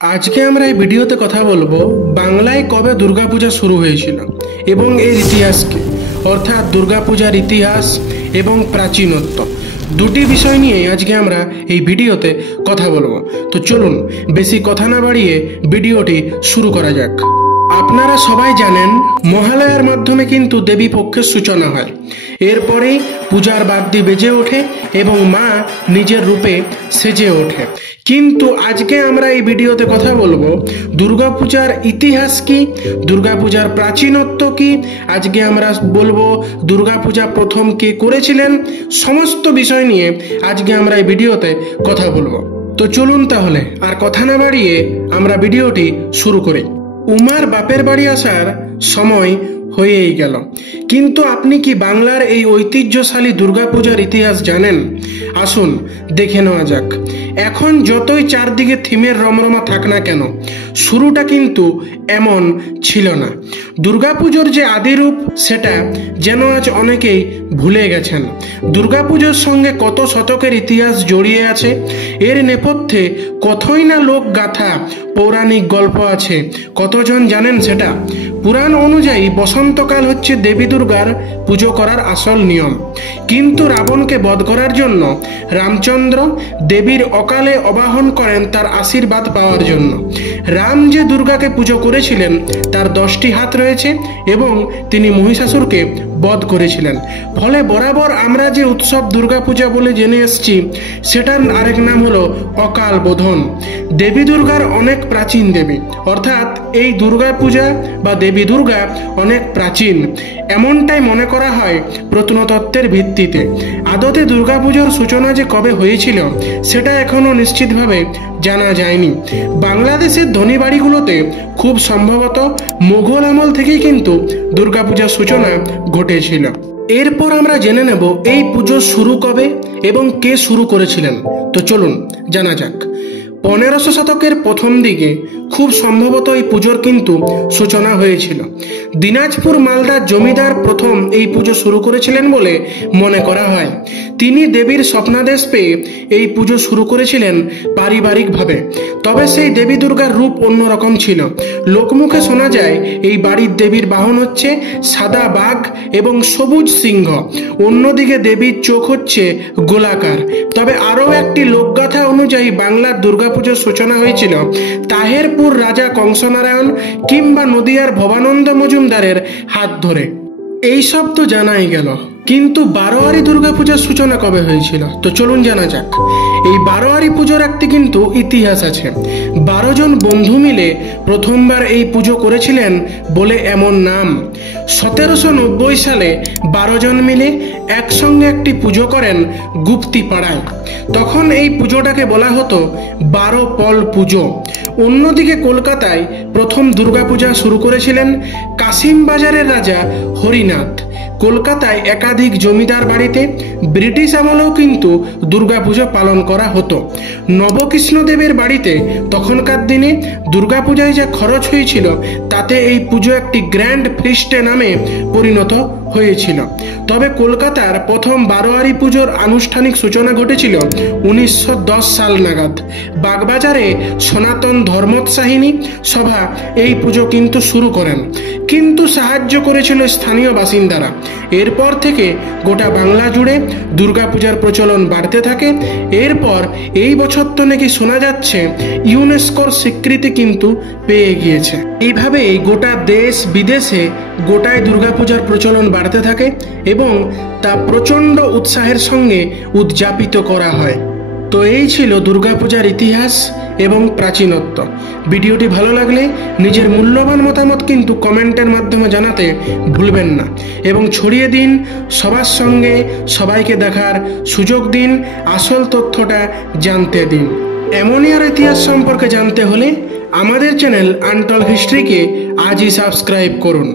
আজকে আমরা এই ভিডিওতে কথা বলবো বাংলায় কবে দুর্গাপূজা শুরু হয়েছিল এবং এর ইতিহাস কি, অর্থাৎ দুর্গাপূজার ইতিহাস এবং প্রাচীনত্ব দুটি বিষয় নিয়ে আজকে আমরা এই ভিডিওতে কথা বলবো। তো চলুন বেশি কথা না বাড়িয়ে ভিডিওটি শুরু করা যাক। আপনারা সবাই জানেন মহালয়ার মাধ্যমে কিন্তু দেবী পক্ষের সূচনা হয়, এরপরেই পূজার বাদ্যি বেজে ওঠে এবং মা নিজের রূপে সেজে ওঠে। কিন্তু আজকে আমরা এই ভিডিওতে কথা বলবো দুর্গাপূজার ইতিহাস কি, দুর্গাপূজার প্রাচীনত্ব কি, আজকে আমরা বলবো দুর্গাপূজা প্রথম কে করেছিলেন, সমস্ত বিষয় নিয়ে আজকে আমরা এই ভিডিওতে কথা বলবো। তো চলুন তাহলে আর কথা না বাড়িয়ে আমরা ভিডিওটি শুরু করি। উমার বাপের বাড়ি আসার সময় হয়েই গেল, কিন্তু আপনি কি বাংলার এই ঐতিহ্যশালী দুর্গাপূজার ইতিহাস জানেন? আসুন দেখে নেওয়া যাক। এখন যতই চারদিকে থিমের রমরমা থাক না কেন, শুরুটা কিন্তু এমন ছিল না। দুর্গাপুজোর যে আদিরূপ সেটা যেন আজ অনেকেই ভুলে গেছেন। দুর্গাপুজোর সঙ্গে কত শতকের ইতিহাস জড়িয়ে আছে, এর নেপথ্যে কতই না লোক গাথা পৌরাণিক গল্প আছে। কতজন জানেন সেটা? পুরাণ অনুযায়ী বসন্তকাল হচ্ছে দেবী দুর্গার পুজো করার আসল নিয়ম, কিন্তু রাবণকে বধ করার জন্য রামচন্দ্র দেবীর অকালে আবাহন করেন তার আশীর্বাদ পাওয়ার জন্য। রাম যে দুর্গাকে পুজো করেছিলেন তার 10টি হাত রয়েছে এবং তিনি মহিষাসুরকে বধ করেছিলেন। ফলে বরাবর আমরা যে উৎসব দুর্গাপূজা বলে জেনে এসেছি সেটার আরেক নাম হলো অকাল বোধন। দেবী দুর্গার অনেক প্রাচীন দেবী, অর্থাৎ এই দুর্গাপূজা বা দেবী দুর্গা অনেক প্রাচীন, এমনটাই মনে করা হয় প্রত্নতত্ত্বের ভিত্তিতে। আদতে দুর্গাপুজোর সূচনা যে কবে হয়েছিল সেটা এখনো নিশ্চিতভাবে জানা যায়নি। বাংলাদেশের ধনী বাড়িগুলোতে খুব সম্ভবত মুঘল আমল থেকেই কিন্তু দুর্গাপূজার সূচনা ঘটেছিল। এরপর আমরা জেনে নেব এই পুজো শুরু কবে এবং কে শুরু করেছিলেন। তো চলুন জানা যাক। 1500 শতকের প্রথম দিকে খুব সম্ভবত এই পুজোর কিন্তু সূচনা হয়েছিল। দিনাজপুর মালদার জমিদার প্রথম এই পুজো শুরু করেছিলেন বলে মনে করা হয়। তিনি দেবীর স্বপ্নাদেশ পেয়ে এই পুজো শুরু করেছিলেন পারিবারিকভাবে। তবে সেই দেবী দুর্গার রূপ অন্যরকম ছিল। লোকমুখে শোনা যায় এই বাড়ির দেবীর বাহন হচ্ছে সাদা বাঘ এবং সবুজ সিংহ, অন্যদিকে দেবীর চোখ হচ্ছে গোলাকার। তবে আরও একটি লোকগাথা অনুযায়ী বাংলার দুর্গাপুজোর সূচনা হয়েছিল তাহেরপুর রাজা কংসনারায়ণ কিংবা নদিয়ার ভবানন্দ মজুমদারের হাত ধরে। এইসব তো জানাই গেল, কিন্তু বারোয়ারি দুর্গাপূজার সূচনা কবে হয়েছিল? তো চলুন জানা যাক। এই বারোয়ারি পুজোর একটি কিন্তু ইতিহাস আছে। 12 জন বন্ধু মিলে প্রথমবার এই পুজো করেছিলেন বলে এমন নাম। 1790 সালে 12 জন মিলে একসঙ্গে একটি পুজো করেন গুপ্তিপাড়ায়। তখন এই পুজোটাকে বলা হতো 12 পল পুজো। অন্যদিকে কলকাতায় প্রথম দুর্গাপূজা শুরু করেছিলেন কাশিমবাজারের রাজা হরিনাথ। কলকাতায় একাধিক জমিদার বাড়িতে ব্রিটিশ আমলেও কিন্তু দুর্গাপুজো পালন করা হতো। নবকৃষ্ণদেবের বাড়িতে তখনকার দিনে দুর্গাপূজায় যা খরচ হয়েছিল তাতে এই পুজো একটি গ্র্যান্ড ফিস্টে নামে পরিণত হয়েছিল। তবে কলকাতার প্রথম বারোয়ারি পুজোর আনুষ্ঠানিক সূচনা ঘটেছিল 1910 সাল নাগাদ। বাগবাজারে সনাতন ধর্মোৎসাহিনী সভা এই পুজো কিন্তু শুরু করেন, কিন্তু সাহায্য করেছিল স্থানীয় বাসিন্দারা। এরপর থেকে গোটা বাংলা জুড়ে দুর্গাপূজার প্রচলন বাড়তে থাকে। এরপর এই বছর তো নাকি শোনা যাচ্ছে ইউনেস্কোর স্বীকৃতি কিন্তু পেয়ে গিয়েছে। এইভাবেই গোটা দেশ বিদেশে গোটায় দুর্গাপূজার প্রচলন বাড়তে থাকে এবং তা প্রচণ্ড উৎসাহের সঙ্গে উদযাপিত করা হয়। তো এই ছিল দুর্গাপূজার ইতিহাস এবং প্রাচীনত্ব। ভিডিওটি ভালো লাগলে নিজের মূল্যবান মতামত কিন্তু কমেন্টের মাধ্যমে জানাতে ভুলবেন না এবং ছড়িয়ে দিন সবার সঙ্গে, সবাইকে দেখার সুযোগ দিন, আসল তথ্যটা জানতে দিন। এমনই আর ইতিহাস সম্পর্কে জানতে হলে আমাদের চ্যানেল আনটল হিস্ট্রিকে আজই সাবস্ক্রাইব করুন।